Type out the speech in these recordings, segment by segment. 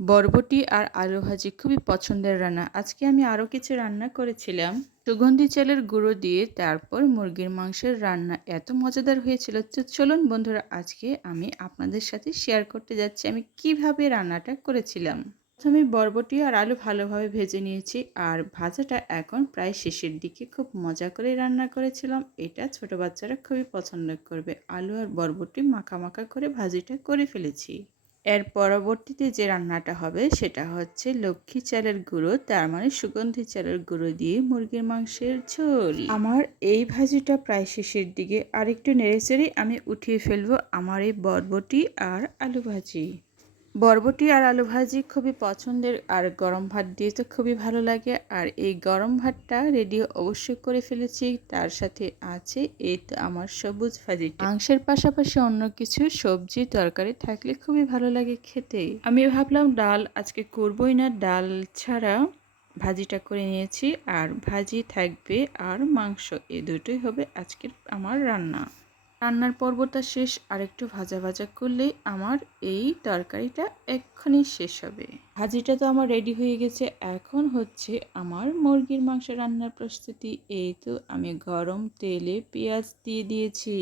বরবটি আর আলু ভাজি খুবই পছন্দের রান্না। আজকে আমি আরও কিছু রান্না করেছিলাম। সুগন্ধি চালের গুঁড়ো দিয়ে তারপর মুরগির মাংসের রান্না এত মজাদার হয়েছিল। তো চলুন বন্ধুরা, আজকে আমি আপনাদের সাথে শেয়ার করতে যাচ্ছি আমি কিভাবে রান্নাটা করেছিলাম। প্রথমে বরবটি আর আলু ভালোভাবে ভেজে নিয়েছি, আর ভাজাটা এখন প্রায় শেষের দিকে। খুব মজা করে রান্না করেছিলাম। এটা ছোট বাচ্চারা খুবই পছন্দ করবে। আলু আর বরবটি মাখা মাখা করে ভাজিটা করে ফেলেছি। এর পরবর্তীতে যে রান্নাটা হবে সেটা হচ্ছে লক্ষ্মী চালের গুঁড়ো, তার মানে সুগন্ধি চালের গুঁড়ো দিয়ে মুরগির মাংসের ঝোল। আমার এই ভাজিটা প্রায় শেষের দিকে, আর একটু নেড়েচেড়ে আমি উঠিয়ে ফেলবো আমার এই বরবটি আর আলু ভাজি। বরবটি আর আলু ভাজি খুবই পছন্দের, আর গরম ভাত দিয়ে তো খুবই ভালো লাগে। আর এই গরম ভাতটা রেডি অবশ্যই করে ফেলেছি। তার সাথে আছে এই তো আমার সবুজ ভাজিটা। মাংসের পাশাপাশি অন্য কিছু সবজি তরকারি থাকলে খুবই ভালো লাগে খেতে। আমি ভাবলাম ডাল আজকে করবই না, ডাল ছাড়া ভাজিটা করে নিয়েছি। আর ভাজি থাকবে আর মাংস, এই দুটোই হবে আজকের আমার রান্না। রান্নার পর্বটা শেষ, আর একটু ভাজা ভাজা করলেই আমার এই তরকারিটা এক্ষুনি শেষ হবে। ভাজিটা তো আমার রেডি হয়ে গেছে। এখন হচ্ছে আমার মুরগির মাংস রান্নার প্রস্তুতি। এই তো আমি গরম তেলে পেঁয়াজ দিয়ে দিয়েছি।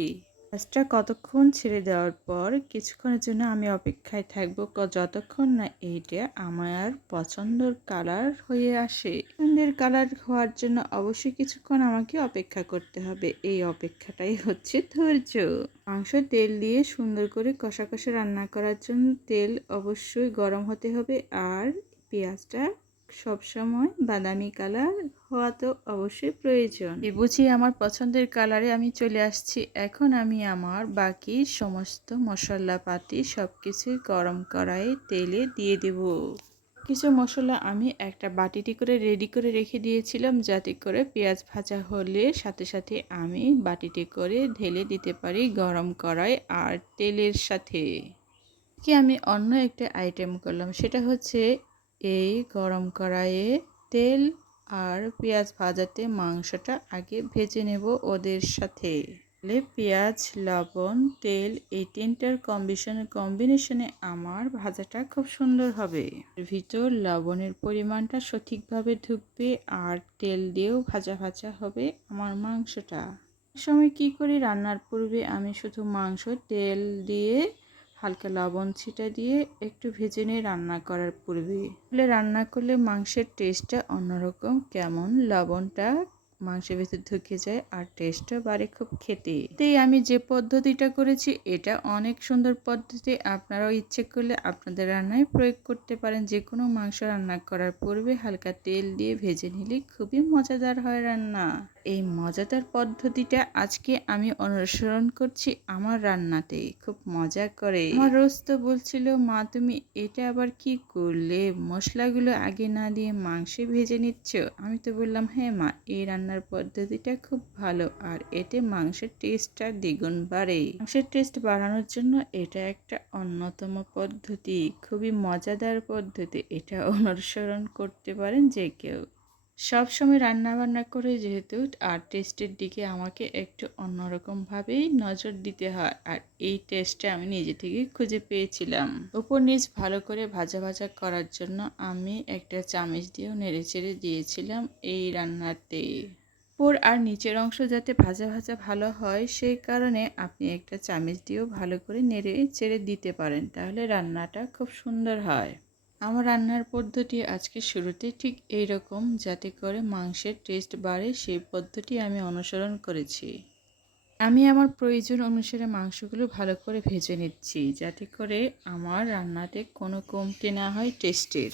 পেঁয়াজটা কতক্ষণ ছেড়ে দেওয়ার পর কিছুক্ষণের জন্য আমি অপেক্ষায় থাকবো, যতক্ষণ না এইটা আমার পছন্দের কালার হয়ে আসে। পছন্দের কালার হওয়ার জন্য অবশ্যই কিছুক্ষণ আমাকে অপেক্ষা করতে হবে। এই অপেক্ষাটাই হচ্ছে ধৈর্য। মাংস তেল দিয়ে সুন্দর করে কষা কষা রান্না করার জন্য তেল অবশ্যই গরম হতে হবে, আর পেঁয়াজটা সবসময় বাদামি কালার হওয়া তো অবশ্যই প্রয়োজন। এই বুঝি আমার পছন্দের কালারে আমি চলে আসছি। এখন আমি আমার বাকি সমস্ত মশলাপাতি সবকিছু গরম কড়াইয়ে তেলে দিয়ে দেব। কিছু মশলা আমি একটা বাটিতে করে রেডি করে রেখে দিয়েছিলাম, যাতে করে পেঁয়াজ ভাজা হলে সাথে সাথে আমি বাটিতে করে ঢেলে দিতে পারি গরম কড়াই আর তেলের সাথে। কি আমি অন্য একটা আইটেম করলাম, সেটা হচ্ছে এই গরম কড়াইয়ে তেল আর পেঁয়াজ ভাজাতে মাংসটা আগে ভেজে নেব ওদের সাথে। পেঁয়াজ, লবণ, তেল এই তিনটার কম্বিনেশনে আমার ভাজাটা খুব সুন্দর হবে। এর ভিতর লবণের পরিমাণটা সঠিকভাবে ঢুকবে, আর তেল দিয়েও ভাজা ভাজা হবে আমার মাংসটা। সময় কি করি, রান্নার পূর্বে আমি শুধু মাংস তেল দিয়ে হালকা লবণ ছিটা দিয়ে একটু ভেজে নিয়ে রান্না করার পূর্বে। রান্না করলে মাংসের টেস্টটা অন্যরকম, কেমন লবণটা মাংসের ভেতর ঢুকে যায় আর টেস্টও বাড়ে খুব খেতে। তাই আমি যে পদ্ধতিটা করেছি এটা অনেক সুন্দর পদ্ধতি। আপনারাও ইচ্ছে করলে আপনাদের রান্নায় প্রয়োগ করতে পারেন। যে কোনো মাংস রান্না করার পূর্বে হালকা তেল দিয়ে ভেজে নিলে খুবই মজাদার হয় রান্না। এই মজাদার পদ্ধতিটা আজকে আমি অনুসরণ করছি আমার রান্নাতে, খুব মজা করে। আমার রোজ তো বলছিল, মা তুমি এটা আবার কি করলে, মশলাগুলো আগে না দিয়ে মাংসে ভেজে নিচ্ছ। আমি তো বললাম, হ্যাঁ মা, এই রান্নার পদ্ধতিটা খুব ভালো, আর এতে মাংসের টেস্টটা দ্বিগুণ বাড়ে। মাংসের টেস্ট বাড়ানোর জন্য এটা একটা অন্যতম পদ্ধতি, খুবই মজাদার পদ্ধতি। এটা অনুসরণ করতে পারেন যে কেউ। সব সময় রান্না বান্না করে যেহেতু, আর টেস্টের দিকে আমাকে একটু অন্যরকমভাবেই নজর দিতে হয়, আর এই টেস্টটা আমি নিজে থেকেই খুঁজে পেয়েছিলাম। উপর নিচ ভালো করে ভাজা ভাজা করার জন্য আমি একটা চামচ দিয়েও নেড়ে চেড়ে দিয়েছিলাম এই রান্নাতে। উপর আর নিচের অংশ যাতে ভাজা ভাজা ভালো হয়, সেই কারণে আপনি একটা চামচ দিয়েও ভালো করে নেড়ে চেড়ে দিতে পারেন, তাহলে রান্নাটা খুব সুন্দর হয়। আমার রান্নার পদ্ধতি আজকে শুরুতে ঠিক এই রকম, যাতে করে মাংসের টেস্ট বাড়ে সেই পদ্ধতি আমি অনুসরণ করেছি। আমি আমার প্রয়োজন অনুসারে মাংসগুলো ভালো করে ভেজে নিচ্ছি, যাতে করে আমার রান্নাতে কোনো কমতি না হয় টেস্টের।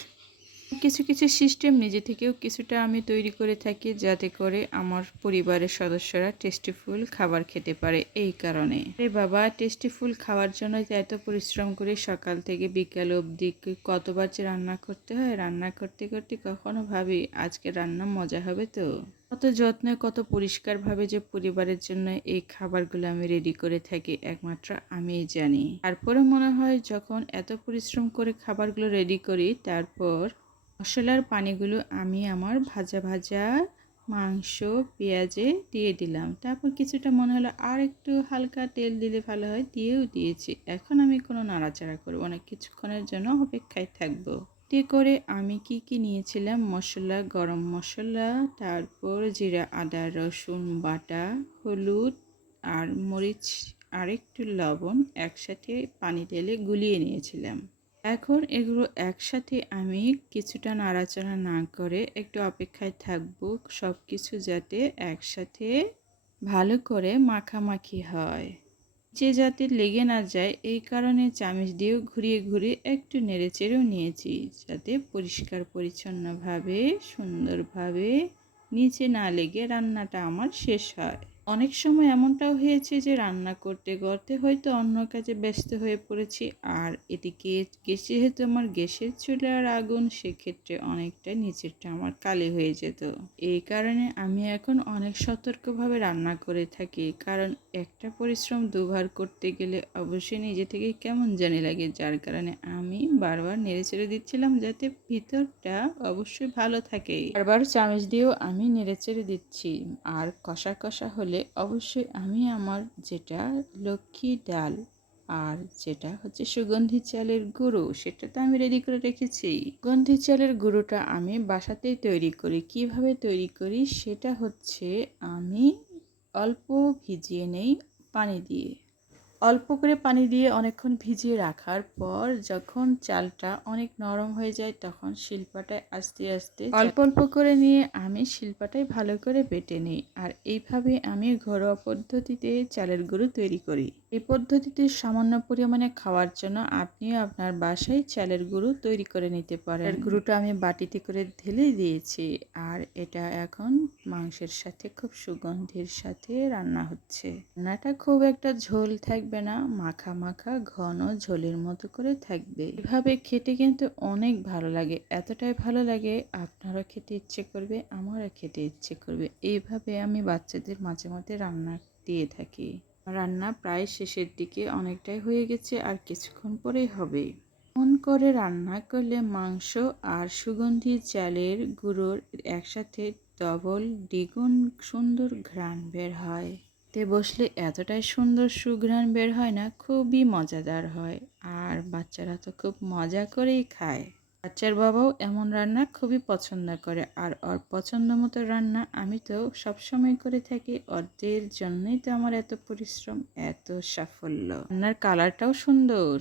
কিছু কিছু সিস্টেম নিজে থেকেও কিছুটা আমি তৈরি করে থাকি, যাতে করে আমার পরিবারের সদস্যরা টেস্টিফুল খাবার খেতে পারে। এই কারণে বাবা, টেস্টিফুল খাওয়ার জন্য এত পরিশ্রম করে সকাল থেকে বিকাল অবধি কতবার যে রান্না করতে হয়, রান্না করতে করতে কখনো ভাবি আজকে রান্না মজা হবে তো। কত যত্নে কত পরিষ্কারভাবে যে পরিবারের জন্য এই খাবারগুলো আমি রেডি করে থাকি একমাত্র আমিই জানি। তারপরে মনে হয় যখন এত পরিশ্রম করে খাবারগুলো রেডি করি, তারপর মশলার পানিগুলো আমি আমার ভাজা ভাজা মাংস পেঁয়াজে দিয়ে দিলাম। তারপর কিছুটা মনে হলো আর একটু হালকা তেল দিলে ভালো হয়, দিয়েও দিয়েছি। এখন আমি কোনো নাড়াচাড়া করবো না, কিছুক্ষণের জন্য অপেক্ষায় থাকবো। এতে করে আমি কি নিয়েছিলাম, মশলা, গরম মশলা, তারপর জিরা, আদা, রসুন বাটা, হলুদ আর মরিচ আর একটু লবণ একসাথে পানি ঢেলে গুলিয়ে নিয়েছিলাম। এখন এগুলো একসাথে আমি কিছুটা নাড়াচাড়া না করে একটু অপেক্ষায় থাকবো, সব কিছু যাতে একসাথে ভালো করে মাখামাখি হয়, যে যাতে লেগে না যায়। এই কারণে চামচ দিয়েও ঘুরিয়ে ঘুরিয়ে একটু নেড়েচেড়েও নিয়েছি, যাতে পরিষ্কার পরিচ্ছন্নভাবে সুন্দরভাবে নিচে না লেগে রান্নাটা আমার শেষ হয়। অনেক সময় এমনটাও হয়েছে যে রান্না করতে করতে হয়তো অন্য কাজে ব্যস্ত হয়ে পড়েছি, আর এদিকে যেহেতু আমার গ্যাসের চুলার আগুন, সেক্ষেত্রে অনেকটা নিচেরটা আমার কালি হয়ে যেত। এই কারণে আমি এখন অনেক সতর্কভাবে রান্না করে থাকি, কারণ একটা পরিশ্রম দুবার করতে গেলে অবশ্যই নিজে থেকে কেমন জানি লাগে, যার কারণে আমি বারবার নেড়েচেড়ে দিচ্ছিলাম যাতে ভিতরটা অবশ্যই ভালো থাকে। বারবার চামচ দিয়েও আমি নেড়েচেড়ে দিচ্ছি। আর কষা কষা হলে অবশ্যই আমি আমার যেটা লক্ষ্মী ডাল আর যেটা হচ্ছে সুগন্ধি চালের গুঁড়ো, সেটা তো আমি রেডি করে রেখেছি। সুগন্ধি চালের গুঁড়োটা আমি বাসাতেই তৈরি করি। কিভাবে তৈরি করি সেটা হচ্ছে, আমি অল্প ভিজিয়ে নেই পানি দিয়ে। অল্প করে পানি দিয়ে অনেকক্ষণ ভিজিয়ে রাখার পর যখন চালটা অনেক নরম হয়ে যায়, তখন শিলপাটায় আস্তে আস্তে অল্প অল্প করে নিয়ে আমি শিলপাটায় ভালো করে বেটে নিই। আর এইভাবে আমি ঘরোয়া পদ্ধতিতে চালের গুঁড়ো তৈরি করি। এই পদ্ধতিতে সামান্য পরিমাণে খাওয়ার জন্য আপনিও আপনার বাসায় চালের গুঁড়ো তৈরি করে নিতে পারেন। গুঁড়োটা আমি বাটিতে করে ঢেলে দিয়েছি, আর এটা এখন মাংসের সাথে খুব সুগন্ধির সাথে রান্না হচ্ছে। রান্নাটা খুব একটা ঝোল থাকবে না, মাখা মাখা ঘন ঝোলের মতো করে থাকবে। এভাবে খেতে কিন্তু অনেক ভালো লাগে, এতটাই ভালো লাগে আপনারও খেতে ইচ্ছে করবে, আমারও খেতে ইচ্ছে করবে। এইভাবে আমি বাচ্চাদের মাঝে মধ্যে রান্না দিয়ে থাকি। রান্না প্রায় শেষের দিকে, অনেকটাই হয়ে গেছে, আর কিছুক্ষণ পরেই হবে। এমন করে রান্না করলে মাংস আর সুগন্ধি চালের গুঁড়োর একসাথে ডবল দ্বিগুণ সুন্দর ঘ্রাণ বের হয়। তে বসলে এতটাই সুন্দর সুঘ্রাণ বের হয় না, খুবই মজাদার হয়। আর বাচ্চারা তো খুব মজা করেই খায়। বাচ্চার বাবাও এমন রান্না খুবই পছন্দ করে, আর ওর পছন্দ মতো রান্না আমি তো সবসময় করে থাকি। ওদের জন্যই তো আমার এত পরিশ্রম, এত সাফল্য। রান্নার কালারটাও সুন্দর।